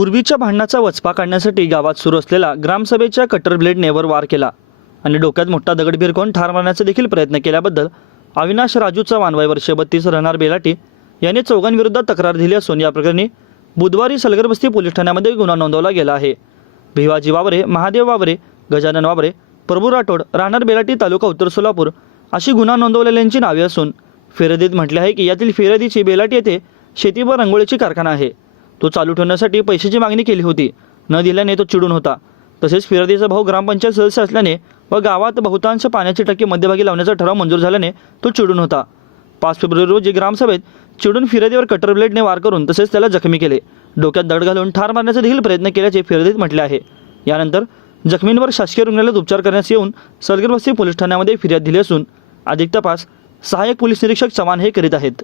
पूर्वीच्या भांडणाचा वचपा काढण्यासाठी गावात सुरू असलेला ग्रामसभेच्या कटर ब्लेडने वर वार केला आणि डोक्यात मोठा दगड भिरकवून ठार मारण्याचा देखील प्रयत्न केल्याबद्दल अविनाश राजू चव्हाण वय वर्ष 32 राहणार बेलाटी यांनी चौघांविरोधात तक्रार दिली असून या प्रकरणी बुधवारी सलगरबस्ती पोलीस ठाण्यामध्ये गुन्हा नोंदवला गेला आहे। भिवाजी वावरे, महादेव वावरे, गजानन वावरे, प्रभू राठोड, राहणार बेलाटी, तालुका उत्तर सोलापूर अशी गुन्हा नोंदवलेल्यांची नावे असून फिर्यादीत म्हटले आहे की यातील फिर्यादीची बेलाटी येथे शेती व रांगोळीची कारखाना आहे। तो चालू ठेवण्यासाठी पैशाची मागणी केली होती, न दिल्याने तो चिडून होता। तसेच फिर्यादीचा भाऊ ग्रामपंचायत सदस्य असल्याने व गावात बहुतांश पाण्याची टाकी मध्यभागी लावण्याचा ठराव मंजूर झाल्याने तो चिडून होता। 5 फेब्रुवारी रोजी ग्रामसभेत चिडून फिर्यादीवर कटर ब्लेडने वार करून तसेच त्याला जखमी केले, डोक्यात दगड घालून ठार मारण्याचा देखील प्रयत्न केल्याचे फिर्यादीत म्हटले आहे। यानंतर जखमींवर शासकीय रुग्णालयात उपचार करण्यास येऊन सलगरबस्ती पोलीस ठाण्यामध्ये फिर्याद दिली असून अधिक तपास सहाय्यक पोलीस निरीक्षक चव्हाण हे करीत आहेत।